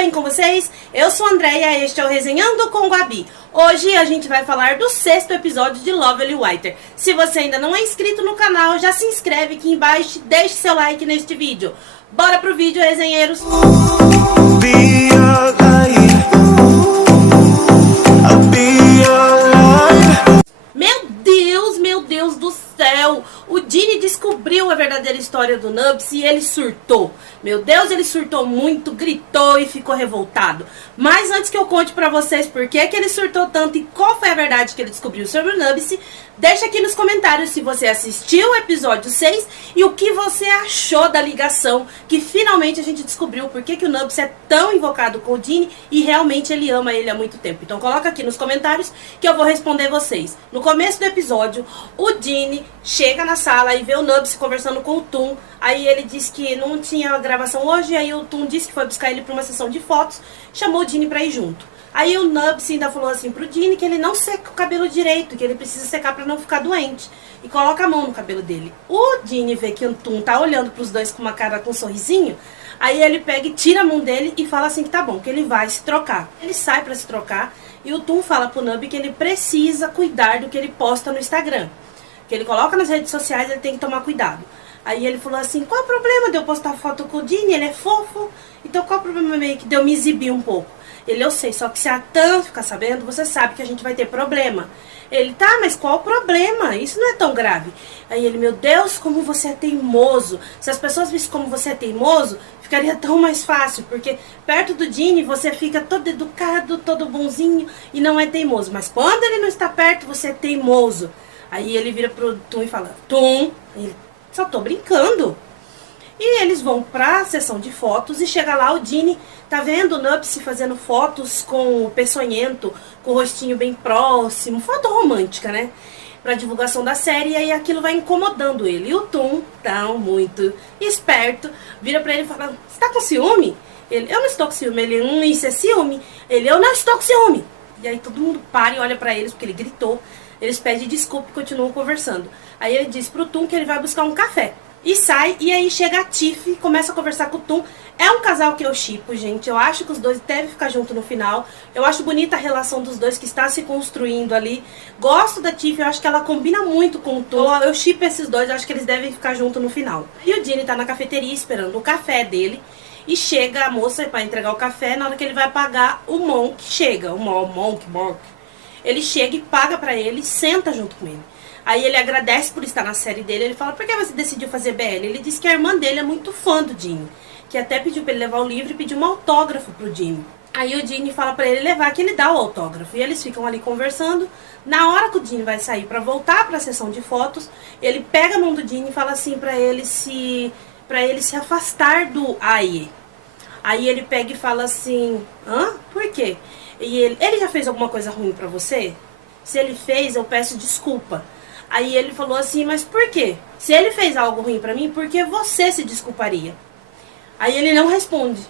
bem com vocês? Eu sou a Andréia e este é o Resenhando com Gabi. Hoje a gente vai falar do 6º episódio de Lovely Writer. Se você ainda não é inscrito no canal, já se inscreve aqui embaixo e deixe seu like neste vídeo. Bora pro vídeo, resenheiros! Meu Deus do céu! O Dini descobriu a verdadeira história do Nubs e ele surtou. Meu Deus, ele surtou muito, gritou e ficou revoltado. Mas antes que eu conte pra vocês por que ele surtou tanto e qual foi a verdade que ele descobriu sobre o Nubs, deixa aqui nos comentários se você assistiu o episódio 6 e o que você achou da ligação que finalmente a gente descobriu por que o Nubs é tão invocado com o Dini e realmente ele ama ele há muito tempo. Então coloca aqui nos comentários que eu vou responder vocês. No começo do episódio, o Dini chega na sala e vê o Nubs conversando com o Toon. Aí ele disse que não tinha gravação hoje, aí o Toon disse que foi buscar ele para uma sessão de fotos, chamou o Dini para ir junto. Aí o Nubs ainda falou assim pro Dini que ele não seca o cabelo direito, que ele precisa secar para não ficar doente. E coloca a mão no cabelo dele. O Dini vê que o Toon tá olhando pros dois com uma cara com um sorrisinho. Aí ele pega e tira a mão dele e fala assim que tá bom, que ele vai se trocar. Ele sai para se trocar e o Toon fala pro Nubs que ele precisa cuidar do que ele posta no Instagram. Que ele coloca nas redes sociais, ele tem que tomar cuidado. Aí ele falou assim, qual é o problema de eu postar foto com o Dini? Ele é fofo, então qual é o problema meio que de eu me exibir um pouco? Ele, eu sei, só que se a Tan ficar sabendo, você sabe que a gente vai ter problema. Ele, tá, mas qual o problema? Isso não é tão grave. Aí ele, meu Deus, como você é teimoso. Se as pessoas vissem como você é teimoso, ficaria tão mais fácil. Porque perto do Dini, você fica todo educado, todo bonzinho e não é teimoso. Mas quando ele não está perto, você é teimoso. Aí ele vira pro Toon e fala, Toon, ele, só tô brincando. E eles vão pra sessão de fotos e chega lá o Dini, tá vendo o Nubs fazendo fotos com o peçonhento, com o rostinho bem próximo, foto romântica, né? Pra divulgação da série, e aí aquilo vai incomodando ele. E o Toon, tão muito esperto, vira pra ele e fala, você tá com ciúme? Ele, eu não estou com ciúme. Ele, isso é ciúme. Ele, eu não estou com ciúme. E aí todo mundo para e olha pra eles, porque ele gritou. Eles pedem desculpa e continuam conversando. Aí ele diz pro Toon que ele vai buscar um café. E sai, e aí chega a Tiff, começa a conversar com o Toon. É um casal que eu shippo, gente. Eu acho que os dois devem ficar juntos no final. Eu acho bonita a relação dos dois que está se construindo ali. Gosto da Tiff, eu acho que ela combina muito com o Toon. Eu shippo esses dois, eu acho que eles devem ficar juntos no final. E o Dini tá na cafeteria esperando o café dele. E chega a moça para entregar o café. Na hora que ele vai pagar, o Monk chega. O Monk. Ele chega e paga pra ele e senta junto com ele. Aí ele agradece por estar na série dele. Ele fala, por que você decidiu fazer BL? Ele disse que a irmã dele é muito fã do Dini, que até pediu pra ele levar o livro e pediu um autógrafo pro Dini. Aí o Dini fala pra ele levar, que ele dá o autógrafo. E eles ficam ali conversando. Na hora que o Dini vai sair pra voltar pra sessão de fotos, ele pega a mão do Dini e fala assim pra ele se afastar do Aie. Aí ele pega e fala assim, hã? Por quê? E ele já fez alguma coisa ruim pra você? Se ele fez, eu peço desculpa. Aí ele falou assim, mas por quê? Se ele fez algo ruim pra mim, por que você se desculparia? Aí ele não responde,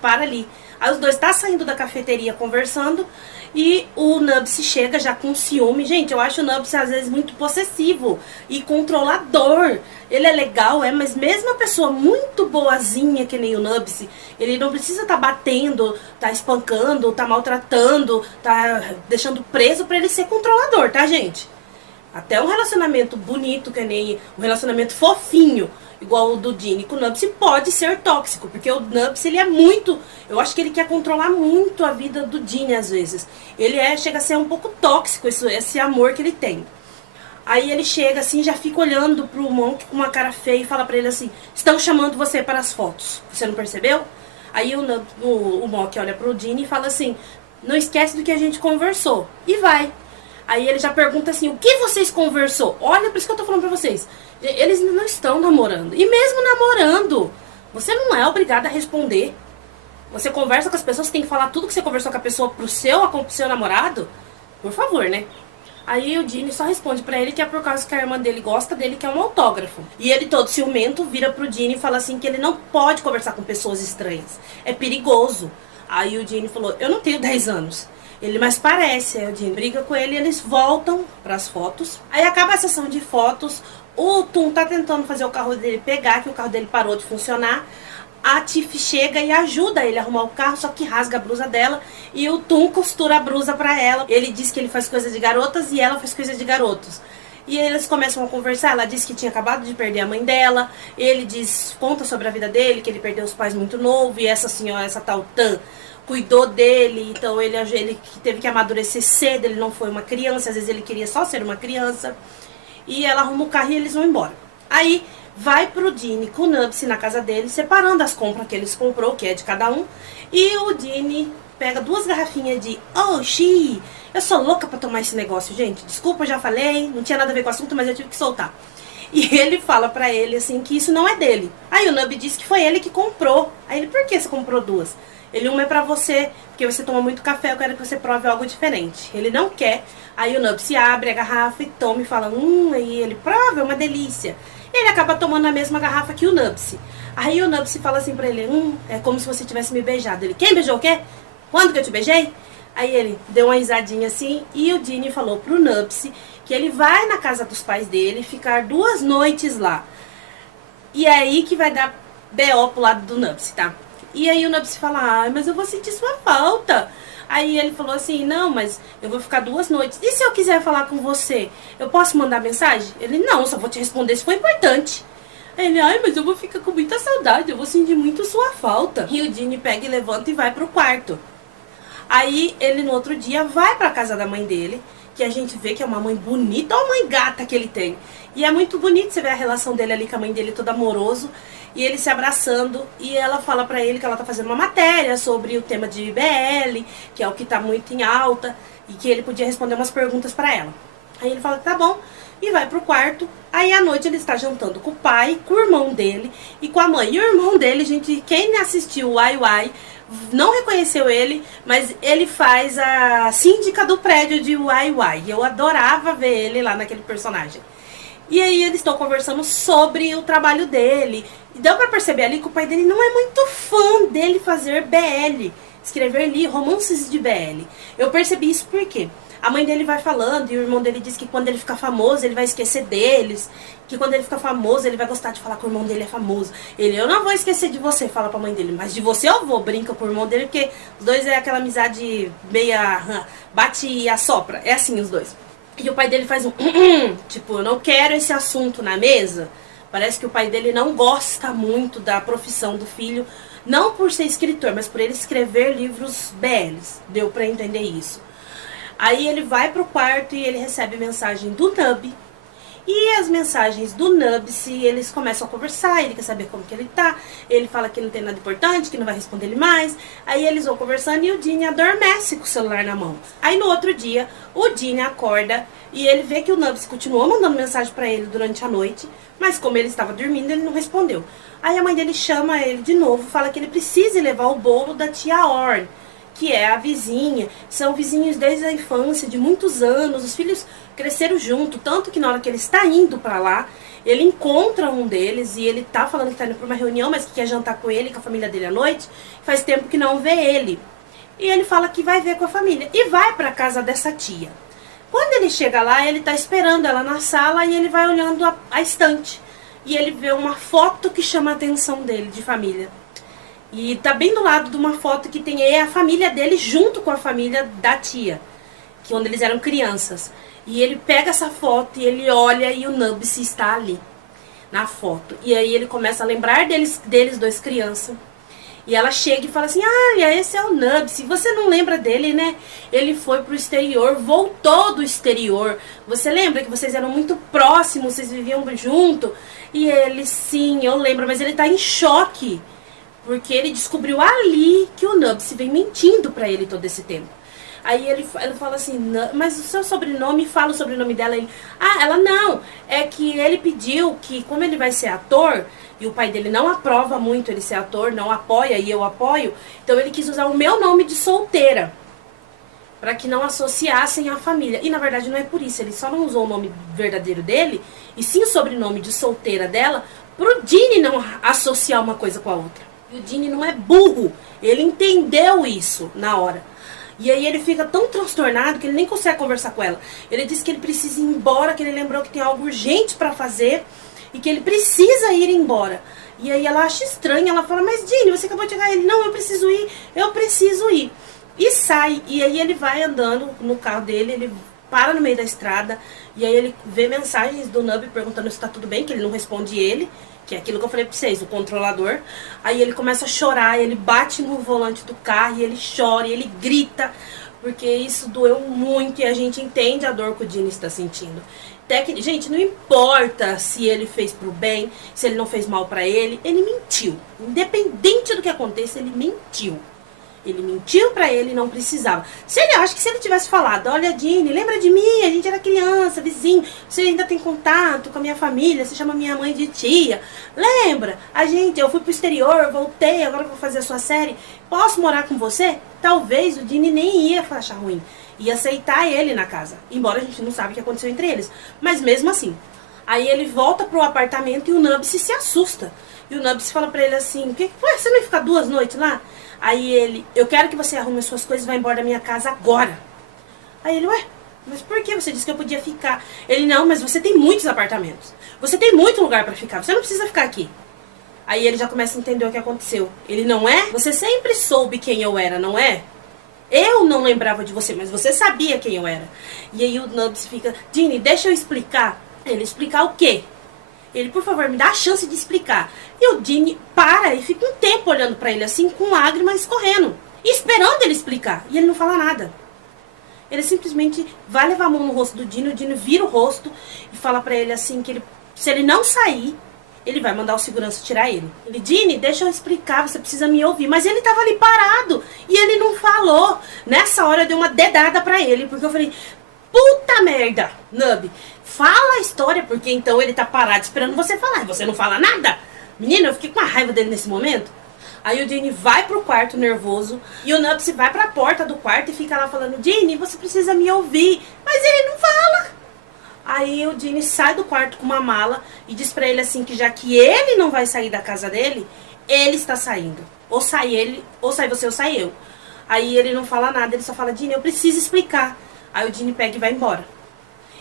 para ali. Aí os dois estão saindo da cafeteria conversando e o Nubs chega já com ciúme. Gente, eu acho o Nubs às vezes muito possessivo e controlador. Ele é legal, mas mesmo a pessoa muito boazinha que nem o Nubs, ele não precisa estar batendo, tá espancando, tá maltratando, tá deixando preso pra ele ser controlador, tá, gente? Até um relacionamento bonito, que nem um relacionamento fofinho, igual o do Dini com o Nubs, pode ser tóxico, porque o Nubs, ele é muito, eu acho que ele quer controlar muito a vida do Dini às vezes. Ele chega a ser um pouco tóxico, esse amor que ele tem. Aí ele chega assim, já fica olhando pro Monk com uma cara feia e fala pra ele assim, estão chamando você para as fotos, você não percebeu? Aí o Monk olha pro Dini e fala assim, não esquece do que a gente conversou, e vai. Aí ele já pergunta assim, o que vocês conversou? Olha, por isso que eu tô falando pra vocês. Eles não estão namorando. E mesmo namorando, você não é obrigada a responder. Você conversa com as pessoas, você tem que falar tudo que você conversou com a pessoa pro seu namorado? Por favor, né? Aí o Dini só responde pra ele que é por causa que a irmã dele gosta dele, que é um autógrafo. E ele todo ciumento vira pro Dini e fala assim que ele não pode conversar com pessoas estranhas. É perigoso. Aí o Dini falou, eu não tenho 10 anos. Ele, mas parece, aí o Dini briga com ele e eles voltam pras fotos. Aí acaba a sessão de fotos, o Toon tá tentando fazer o carro dele pegar, que o carro dele parou de funcionar. a Tiff chega e ajuda ele a arrumar o carro, só que rasga a blusa dela e o Tom costura a blusa pra ela. Ele diz que ele faz coisas de garotas e ela faz coisas de garotos. E eles começam a conversar, ela diz que tinha acabado de perder a mãe dela, ele conta sobre a vida dele, que ele perdeu os pais muito novo, e essa senhora, essa tal Tan, cuidou dele, então ele teve que amadurecer cedo, ele não foi uma criança, às vezes ele queria só ser uma criança. E ela arruma o carro e eles vão embora. Aí vai pro Dini com o Nubs na casa dele, separando as compras que eles comprou, que é de cada um. E o Dini pega 2 garrafinhas de Oxi. Eu sou louca pra tomar esse negócio, gente. Desculpa, já falei, não tinha nada a ver com o assunto, mas eu tive que soltar. E ele fala pra ele, assim, que isso não é dele. Aí o Nub diz que foi ele que comprou. Aí ele, por que você comprou 2? Ele, uma é pra você, porque você toma muito café, eu quero que você prove algo diferente. Ele não quer. Aí o Nub se abre a garrafa e toma e fala, aí ele, prova, é uma delícia. Ele acaba tomando a mesma garrafa que o Nubs. Aí o Nubs fala assim pra ele, é como se você tivesse me beijado. Ele, quem beijou o quê? Quando que eu te beijei? Aí ele deu uma risadinha assim e o Dini falou pro Nubs que ele vai na casa dos pais dele ficar 2 noites lá. E é aí que vai dar B.O. pro lado do Nubs, tá? E aí o Nubs fala, mas eu vou sentir sua falta. Aí ele falou assim, não, mas eu vou ficar 2 noites. E se eu quiser falar com você, eu posso mandar mensagem? Ele, não, só vou te responder se for importante. Ele, mas eu vou ficar com muita saudade, eu vou sentir muito sua falta. E o Dini pega e levanta e vai pro quarto. Aí ele no outro dia vai pra casa da mãe dele, que a gente vê que é uma mãe bonita, olha a mãe gata que ele tem. E é muito bonito você ver a relação dele ali com a mãe dele, todo amoroso, e ele se abraçando, e ela fala pra ele que ela tá fazendo uma matéria sobre o tema de IBL, que é o que tá muito em alta, e que ele podia responder umas perguntas pra ela. Aí ele fala que tá bom, e vai pro quarto. Aí à noite ele está jantando com o pai, com o irmão dele e com a mãe. E o irmão dele, gente, quem assistiu o Uai Uai não reconheceu ele, mas ele faz a síndica do prédio de Uai Uai. Eu adorava ver ele lá naquele personagem. E aí eles estão conversando sobre o trabalho dele. E deu pra perceber ali que o pai dele não é muito fã dele fazer BL, escrever ali romances de BL. Eu percebi isso porque a mãe dele vai falando e o irmão dele diz que quando ele ficar famoso ele vai esquecer deles, que quando ele ficar famoso ele vai gostar de falar que o irmão dele é famoso. Ele, eu não vou esquecer de você, fala pra mãe dele, mas de você eu vou, brinca com o irmão dele, porque os dois é aquela amizade meia bate e assopra, é assim os dois. E o pai dele faz um tipo, eu não quero esse assunto na mesa. Parece que o pai dele não gosta muito da profissão do filho, não por ser escritor, mas por ele escrever livros BLs, deu pra entender isso. Aí ele vai pro quarto e ele recebe mensagem do Nub. E as mensagens do Nub, se eles começam a conversar, ele quer saber como que ele tá. Ele fala que não tem nada importante, que não vai responder ele mais. Aí eles vão conversando e o Dini adormece com o celular na mão. Aí no outro dia, o Dini acorda e ele vê que o Nub continuou mandando mensagem pra ele durante a noite. Mas como ele estava dormindo, ele não respondeu. Aí a mãe dele chama ele de novo, fala que ele precisa levar o bolo da tia Orne, que é a vizinha. São vizinhos desde a infância, de muitos anos. Os filhos cresceram junto, tanto que na hora que ele está indo pra lá, ele encontra um deles e ele tá falando que tá indo pra uma reunião, mas que quer jantar com ele, com a família dele à noite. Faz tempo que não vê ele. E ele fala que vai ver com a família e vai pra casa dessa tia. Quando ele chega lá, ele tá esperando ela na sala e ele vai olhando a estante. E ele vê uma foto que chama a atenção dele, de família. E tá bem do lado de uma foto que tem aí a família dele junto com a família da tia, que quando eles eram crianças. E ele pega essa foto e ele olha e o Nubs está ali, na foto. E aí ele começa a lembrar deles 2 crianças. E ela chega e fala assim, olha, esse é o Nubs, você não lembra dele, né? Ele foi pro exterior, voltou do exterior. Você lembra que vocês eram muito próximos, vocês viviam junto? E ele, sim, eu lembro, mas ele tá em choque. Porque ele descobriu ali que o Nubs vem mentindo pra ele todo esse tempo. Aí ele fala assim, mas o seu sobrenome, fala o sobrenome dela. Ele, ela não, é que ele pediu que, como ele vai ser ator, e o pai dele não aprova muito ele ser ator, não apoia e eu apoio, então ele quis usar o meu nome de solteira, pra que não associassem a família. E na verdade não é por isso, ele só não usou o nome verdadeiro dele, e sim o sobrenome de solteira dela, pro Dini não associar uma coisa com a outra. E o Dini não é burro, ele entendeu isso na hora. E aí ele fica tão transtornado que ele nem consegue conversar com ela. Ele diz que ele precisa ir embora, que ele lembrou que tem algo urgente pra fazer e que ele precisa ir embora. E aí ela acha estranho, ela fala, mas Dini, você acabou de chegar. Ele, não, eu preciso ir. E sai, e aí ele vai andando no carro dele, ele para no meio da estrada, e aí ele vê mensagens do Nub perguntando se tá tudo bem, que ele não responde ele, que é aquilo que eu falei pra vocês, o controlador. Aí ele começa a chorar, ele bate no volante do carro, e ele chora, e ele grita, porque isso doeu muito, e a gente entende a dor que o Dini está sentindo. Gente, não importa se ele fez pro bem, se ele não fez mal pra ele mentiu. Independente do que aconteça, ele mentiu. Ele mentiu pra ele, não precisava. Se ele acha que se ele tivesse falado, olha, Dini, lembra de mim? A gente era criança, vizinho, você ainda tem contato com a minha família, você chama minha mãe de tia. Lembra? Eu fui pro exterior, voltei, agora vou fazer a sua série. Posso morar com você? Talvez o Dini nem ia achar ruim. Ia aceitar ele na casa. Embora a gente não sabe o que aconteceu entre eles. Mas mesmo assim. Aí ele volta pro apartamento e o Nubs se assusta. E o Nubs fala pra ele assim, você não vai ficar 2 noites lá? Aí ele, eu quero que você arrume as suas coisas e vá embora da minha casa agora. Aí ele, mas por que você disse que eu podia ficar? Ele, não, mas você tem muitos apartamentos. Você tem muito lugar pra ficar, você não precisa ficar aqui. Aí ele já começa a entender o que aconteceu. Ele, não é? Você sempre soube quem eu era, não é? Eu não lembrava de você, mas você sabia quem eu era. E aí o Nubs fica, Dini, deixa eu explicar. Ele, explicar o quê? Ele, por favor, me dá a chance de explicar. E o Dini para e fica um tempo olhando pra ele assim, com lágrimas escorrendo. E esperando ele explicar. E ele não fala nada. Ele simplesmente vai levar a mão no rosto do Dini, o Dini vira o rosto e fala pra ele assim, que se ele não sair, ele vai mandar o segurança tirar ele. Ele, Dini, deixa eu explicar, você precisa me ouvir. Mas ele tava ali parado e ele não falou. Nessa hora eu dei uma dedada pra ele, porque eu falei, puta merda, Nub, fala a história, porque então ele tá parado esperando você falar e você não fala nada. Menina, eu fiquei com a raiva dele nesse momento. Aí o Dini vai pro quarto nervoso e o Nubs vai pra porta do quarto e fica lá falando, Dini, você precisa me ouvir. Mas ele não fala. Aí o Dini sai do quarto com uma mala e diz pra ele assim, que já que ele não vai sair da casa dele, ele está saindo. Ou sai ele, ou sai você, ou sai eu. Aí ele não fala nada, ele só fala, Dini, eu preciso explicar. Aí o Dini pega e vai embora.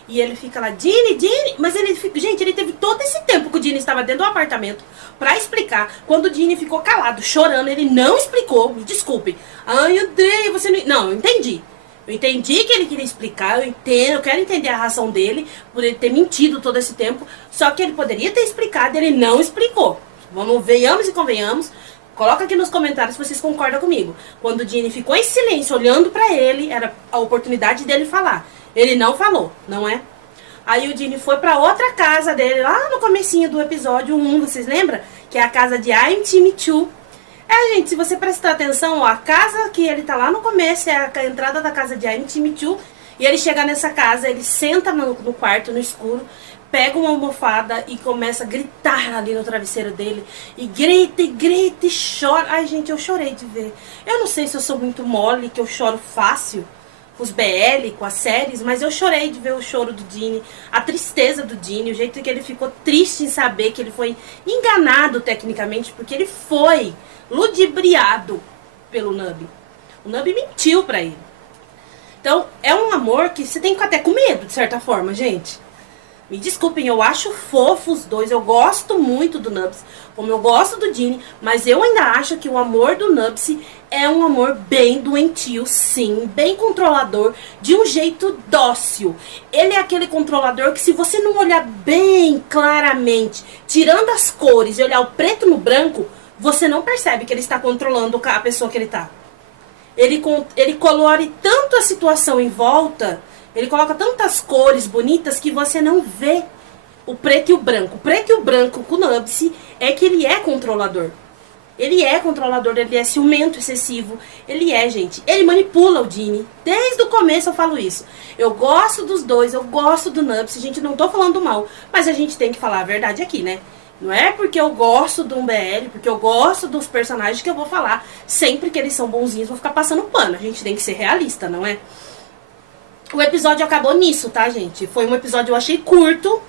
E ele fica lá, Dini, mas ele fica, gente, ele teve todo esse tempo que o Dini estava dentro do apartamento pra explicar. Quando o Dini ficou calado, chorando, ele não explicou, me desculpe. Ai, Andrei, você não... Não, eu entendi. Eu entendi que ele queria explicar, eu quero entender a razão dele, por ele ter mentido todo esse tempo. Só que ele poderia ter explicado, ele não explicou. Venhamos e convenhamos. Coloca aqui nos comentários se vocês concordam comigo. Quando o Dini ficou em silêncio, olhando pra ele, era a oportunidade dele falar. Ele não falou, não é? Aí o Dini foi pra outra casa dele, lá no comecinho do episódio 1, vocês lembram? Que é a casa de I'm Team 2. Gente, se você prestar atenção, ó, a casa que ele tá lá no começo é a entrada da casa de I'm Team 2. E ele chega nessa casa, ele senta no quarto, no escuro, pega uma almofada e começa a gritar ali no travesseiro dele. E grita, e chora. Ai, gente, eu chorei de ver. Eu não sei se eu sou muito mole, que eu choro fácil com os BL, com as séries, mas eu chorei de ver o choro do Dini, a tristeza do Dini, o jeito que ele ficou triste em saber que ele foi enganado tecnicamente, porque ele foi ludibriado pelo Nub. O Nub mentiu pra ele. Então, é um amor que você tem que ficar até com medo, de certa forma, gente. Me desculpem, eu acho fofo os dois, eu gosto muito do Nubs, como eu gosto do Dini, mas eu ainda acho que o amor do Nubs é um amor bem doentio, sim, bem controlador, de um jeito dócil. Ele é aquele controlador que se você não olhar bem claramente, tirando as cores e olhar o preto no branco, você não percebe que ele está controlando a pessoa que ele está. Ele colore tanto a situação em volta... Ele coloca tantas cores bonitas que você não vê o preto e o branco. O preto e o branco com o Nubs é que ele é controlador. Ele é controlador, ele é ciumento excessivo. Ele é, gente. Ele manipula o Dini. Desde o começo eu falo isso. Eu gosto dos dois, eu gosto do Nubs. A gente não tô falando mal, mas a gente tem que falar a verdade aqui, né? Não é porque eu gosto do BL, porque eu gosto dos personagens que eu vou falar. Sempre que eles são bonzinhos, vou ficar passando pano. A gente tem que ser realista, não é? O episódio acabou nisso, tá, gente? Foi um episódio, eu achei curto.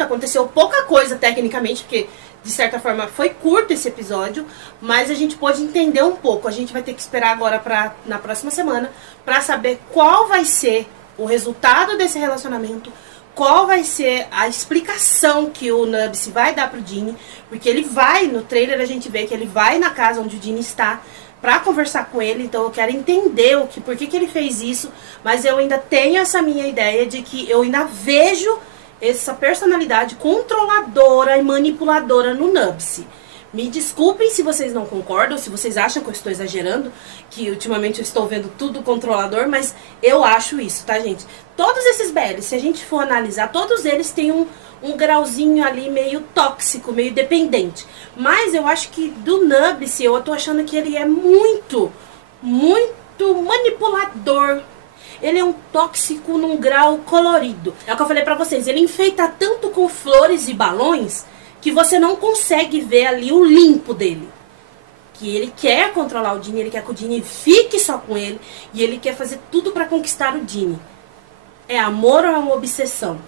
Aconteceu pouca coisa tecnicamente, porque de certa forma foi curto esse episódio, mas a gente pôde entender um pouco. A gente vai ter que esperar agora na próxima semana pra saber qual vai ser o resultado desse relacionamento, qual vai ser a explicação que o Nubs vai dar pro Dini, porque ele vai, no trailer a gente vê que ele vai na casa onde o Dini está pra conversar com ele, então eu quero entender por que ele fez isso, mas eu ainda tenho essa minha ideia de que eu ainda vejo essa personalidade controladora e manipuladora no Nubs. Me desculpem se vocês não concordam, se vocês acham que eu estou exagerando, que ultimamente eu estou vendo tudo controlador, mas eu acho isso, tá, gente? Todos esses BLs, se a gente for analisar, todos eles têm um grauzinho ali meio tóxico, meio dependente. Mas eu acho que do Nubs, eu tô achando que ele é muito manipulador. Ele é um tóxico num grau colorido. É o que eu falei pra vocês, ele enfeita tanto com flores e balões que você não consegue ver ali o limpo dele. Que ele quer controlar o Dini, ele quer que o Dini fique só com ele, e ele quer fazer tudo pra conquistar o Dini. É amor ou é uma obsessão?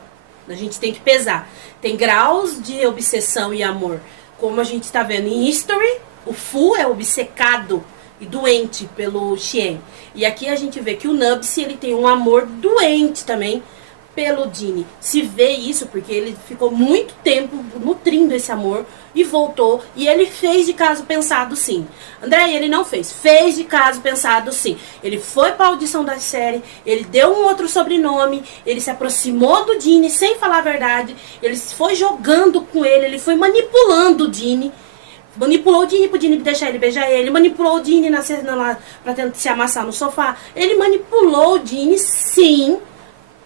A gente tem que pesar. Tem graus de obsessão e amor. Como a gente tá vendo em History, o Fu é obcecado e doente pelo Xian. E aqui a gente vê que o Nubs, ele tem um amor doente também pelo Dini. Se vê isso porque ele ficou muito tempo nutrindo esse amor e voltou, e ele fez de caso pensado sim. André, ele não fez de caso pensado sim. Ele foi para a audição da série, ele deu um outro sobrenome, ele se aproximou do Dini sem falar a verdade, ele foi jogando com ele foi manipulando o Dini. Manipulou o Dini pro Dini deixar ele beijar ele, manipulou o Dini na cena lá pra tentar se amassar no sofá. Ele manipulou o Dini sim,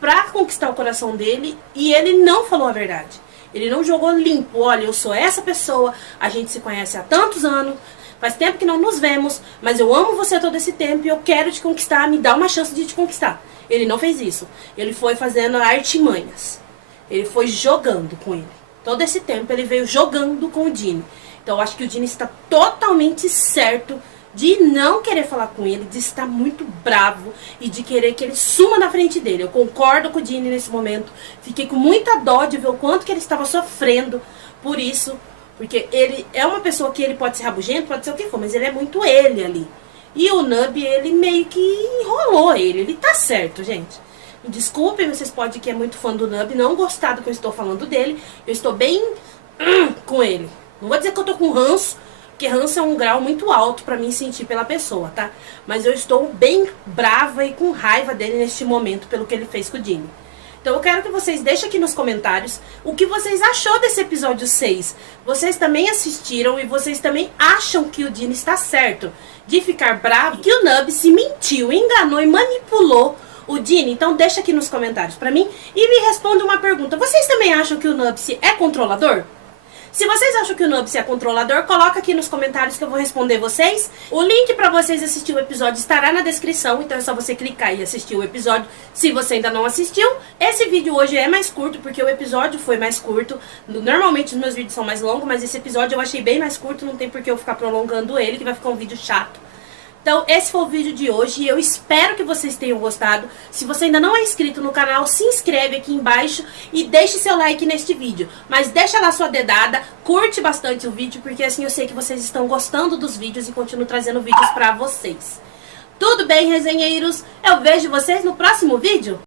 pra conquistar o coração dele, e ele não falou a verdade. Ele não jogou limpo. Olha, eu sou essa pessoa, a gente se conhece há tantos anos, faz tempo que não nos vemos, mas eu amo você todo esse tempo e eu quero te conquistar, me dá uma chance de te conquistar. Ele não fez isso. Ele foi fazendo artimanhas. Ele foi jogando com ele. Todo esse tempo ele veio jogando com o Dini. Então eu acho que o Dini está totalmente certo de não querer falar com ele, de estar muito bravo e de querer que ele suma na frente dele. Eu concordo com o Dini nesse momento. Fiquei com muita dó de ver o quanto que ele estava sofrendo por isso. Porque ele é uma pessoa que ele pode ser rabugento, pode ser o que for, mas ele é muito ele ali. E o Nub, ele meio que enrolou ele. Ele tá certo, gente. Me desculpem, vocês podem que é muito fã do Nub, não gostar do que eu estou falando dele. Eu estou bem com ele. Não vou dizer que eu tô com ranço, porque ranço é um grau muito alto pra mim sentir pela pessoa, tá? Mas eu estou bem brava e com raiva dele neste momento pelo que ele fez com o Dini. Então eu quero que vocês deixem aqui nos comentários o que vocês achou desse episódio 6. Vocês também assistiram e vocês também acham que o Dini está certo de ficar bravo, que o Nub se mentiu, enganou e manipulou o Dini? Então deixa aqui nos comentários pra mim e me responda uma pergunta. Vocês também acham que o Nub é controlador? Se vocês acham que o Nubs é controlador, coloca aqui nos comentários que eu vou responder vocês. O link pra vocês assistir o episódio estará na descrição, então é só você clicar e assistir o episódio se você ainda não assistiu. Esse vídeo hoje é mais curto, porque o episódio foi mais curto. Normalmente os meus vídeos são mais longos, mas esse episódio eu achei bem mais curto, não tem por que eu ficar prolongando ele, que vai ficar um vídeo chato. Então esse foi o vídeo de hoje e eu espero que vocês tenham gostado. Se você ainda não é inscrito no canal, se inscreve aqui embaixo e deixe seu like neste vídeo. Mas deixa lá sua dedada, curte bastante o vídeo, porque assim eu sei que vocês estão gostando dos vídeos e continuo trazendo vídeos pra vocês. Tudo bem, resenheiros? Eu vejo vocês no próximo vídeo.